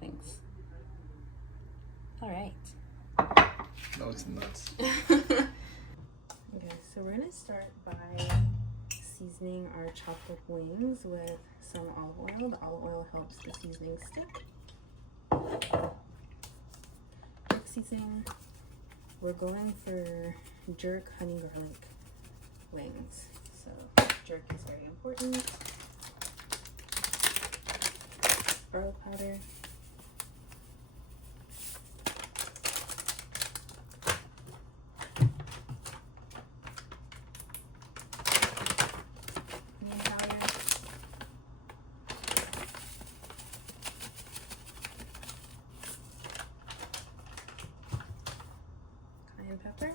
Thanks. All right. No, it's nuts. Okay, so we're gonna start by seasoning our chopped up wings with some olive oil. The olive oil helps the seasoning stick. Jerk seasoning. We're going for jerk honey garlic wings. So jerk is very important. Garlic powder. Onion powder. Cayenne pepper.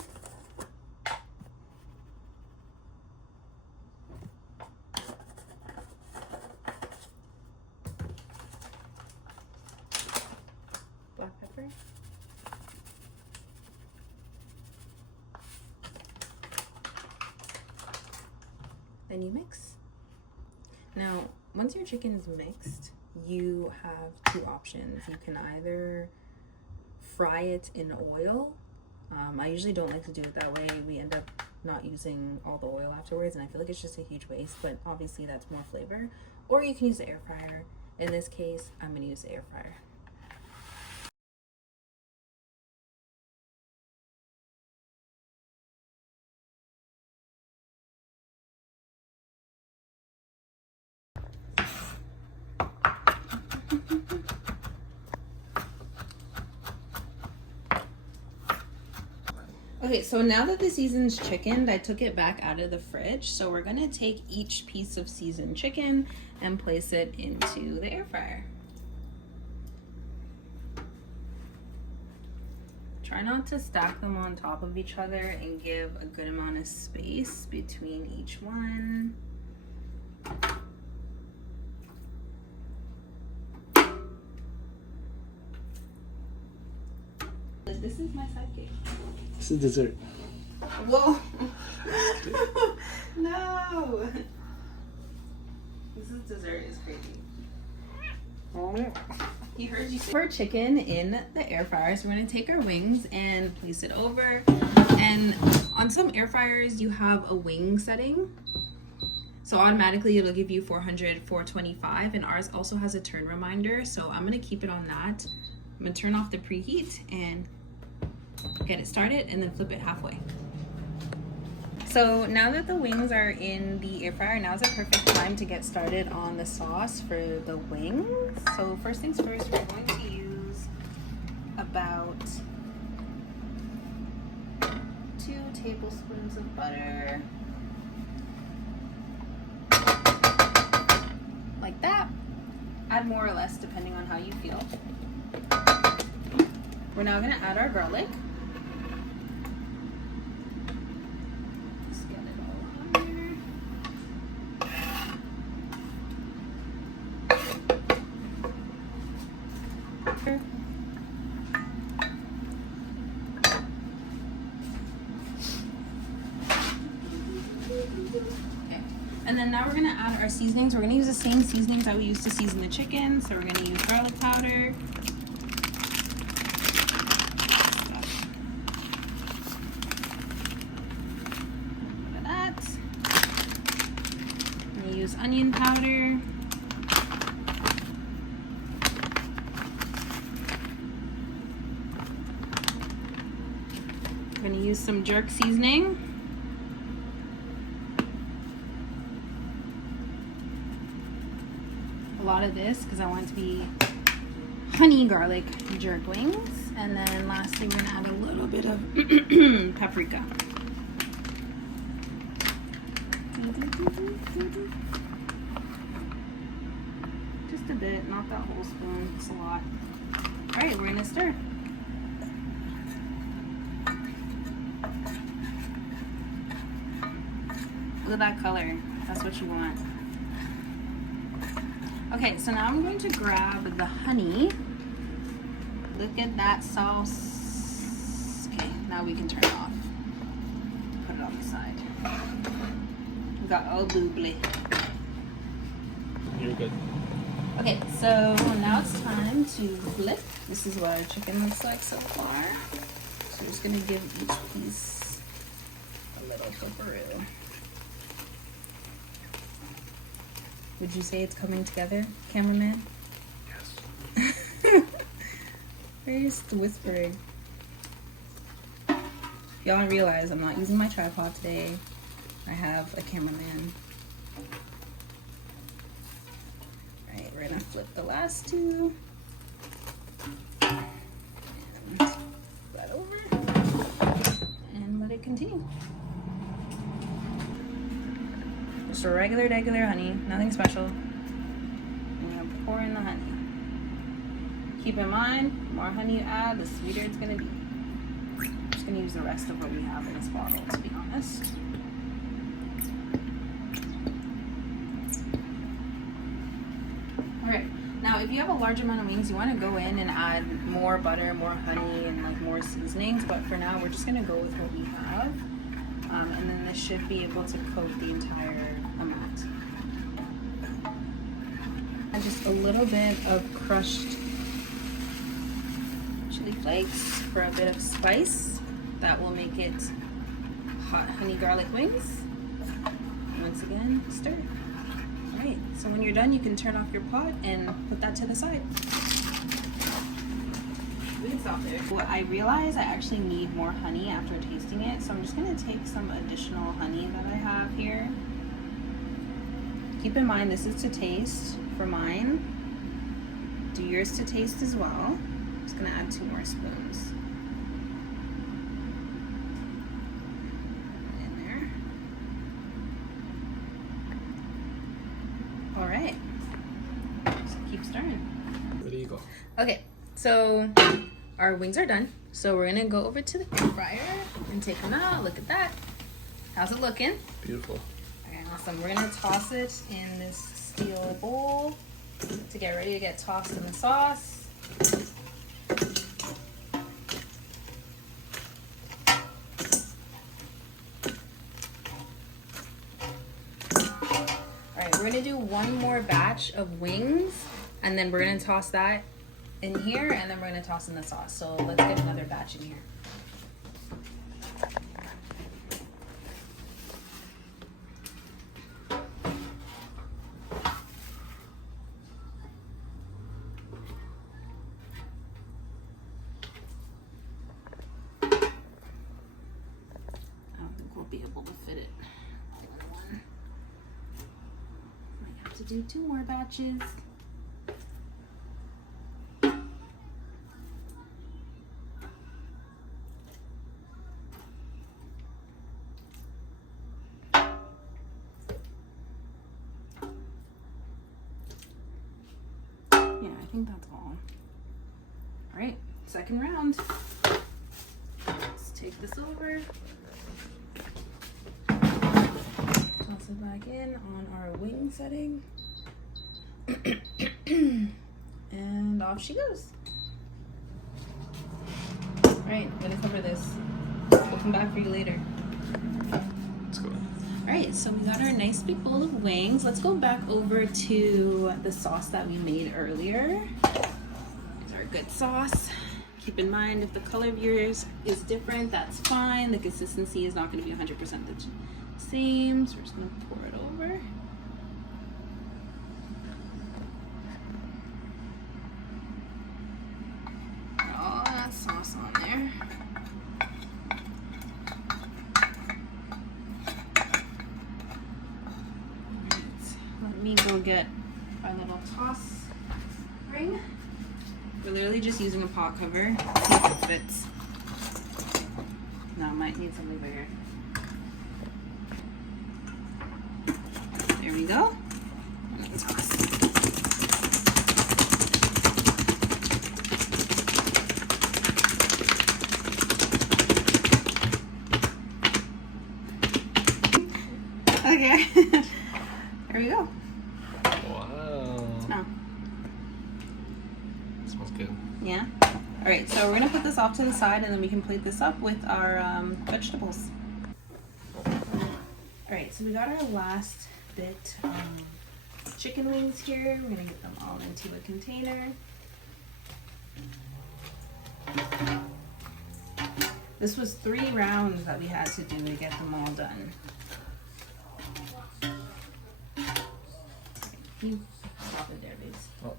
Black pepper. Then you mix. Now, once your chicken is mixed, you have two options. You can either fry it in oil. I usually don't like to do it that way. We end up not using all the oil afterwards, and I feel like it's just a huge waste, but obviously that's more flavor. Or you can use the air fryer. In this case, I'm gonna use the air fryer. Okay, so now that the season's chickened, I took it back out of the fridge. So we're gonna take each piece of seasoned chicken and place it into the air fryer. Try not to stack them on top of each other and give a good amount of space between each one. This is my sidekick. This is dessert. Whoa! No! This is dessert is crazy. He heard you say. For chicken in the air fryer, so we're gonna take our wings and place it over. And on some air fryers, you have a wing setting. So automatically it'll give you 400, 425, and ours also has a turn reminder. So I'm gonna keep it on that. I'm gonna turn off the preheat and get it started and then flip it halfway. So now that the wings are in the air fryer, now is a perfect time to get started on the sauce for the wings. So first things first, we're going to use about 2 tablespoons of butter. Like that. Add more or less depending on how you feel. We're now gonna add our garlic. Just get it all on there. Okay. And then now we're gonna add our seasonings. We're gonna use the same seasonings that we used to season the chicken. So we're gonna use garlic powder. Use onion powder. I'm going to use some jerk seasoning. A lot of this because I want it to be honey garlic jerk wings. And then lastly, we're going to add a little bit of paprika. Just a bit, not that whole spoon, it's a lot. Alright, we're gonna stir. Look at that color, that's what you want. Okay, so now I'm going to grab the honey. Look at that sauce. Okay, now we can turn it off. Put it on the side. We got all bubbly. You're good. Okay, so now it's time to flip. This is what our chicken looks like so far. So we're just gonna give each piece a little flipperoo. Would you say it's coming together, cameraman? Yes. We're just whispering. Y'all don't realize I'm not using my tripod today. I have a cameraman. Alright, we're gonna flip the last two. And that over. And let it continue. Just a regular honey, nothing special. I'm gonna pour in the honey. Keep in mind, the more honey you add, the sweeter it's gonna be. I'm just gonna use the rest of what we have in this bottle, to be honest. Alright, now if you have a large amount of wings, you want to go in and add more butter, more honey, and like more seasonings, but for now we're just gonna go with what we have. And then this should be able to coat the entire amount. And just a little bit of crushed chili flakes for a bit of spice. That will make it hot honey garlic wings. Once again, stir. Alright, so when you're done, you can turn off your pot and put that to the side. We can stop there. Well, I realize I actually need more honey after tasting it, so I'm just going to take some additional honey that I have here. Keep in mind, this is to taste for mine. Do yours to taste as well. I'm just going to add 2 more spoons. In there. All right. So keep stirring. There you go. Okay, so our wings are done. So we're gonna go over to the air fryer and take them out. Look at that. How's it looking? Beautiful. Okay, awesome. We're gonna toss it in this steel bowl to get ready to get tossed in the sauce. Alright, we're gonna do one more batch of wings and then we're gonna toss that in here and then we're gonna toss in the sauce. So let's get another batch in here. I don't think we'll be able to fit it all in one. Might have to do 2 more batches. Yeah, I think that's all. All right, second round. Let's take this over. Toss it back in on our wing setting. And off she goes. All right, I'm gonna cover this. We'll come back for you later. Let's go. All right, so we got our nice big bowl of wings. Let's go back over to the sauce that we made earlier. Here's our good sauce. Keep in mind, if the color of yours is different, that's fine. The consistency is not going to be 100% the same, so we're just going to pour it over. Put all that sauce on there. Let me go get our little toss ring. We're literally just using a pot cover. See if it fits. No, might need something bigger. There we go. And toss. Okay. There we go. Wow. Smell. Smells good. Yeah. All right, so we're gonna put this off to the side and then we can plate this up with our vegetables. All right, so we got our last bit of chicken wings here. We're gonna get them all into a container. This was 3 rounds that we had to do to get them all done. You pop it there, please. Oh.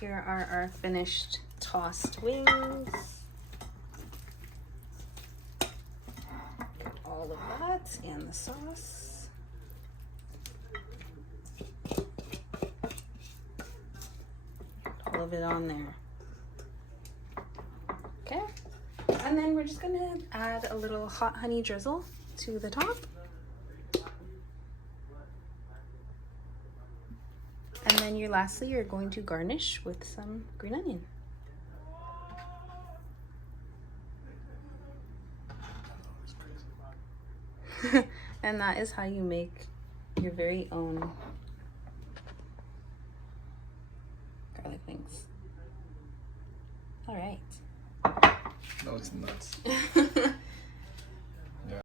Here are our finished tossed wings. All of that and the sauce. All of it on there. Okay. And then we're just gonna add a little hot honey drizzle to the top. And then lastly, you're going to garnish with some green onion. And that is how you make your very own garlic wings. All right. That looks nuts.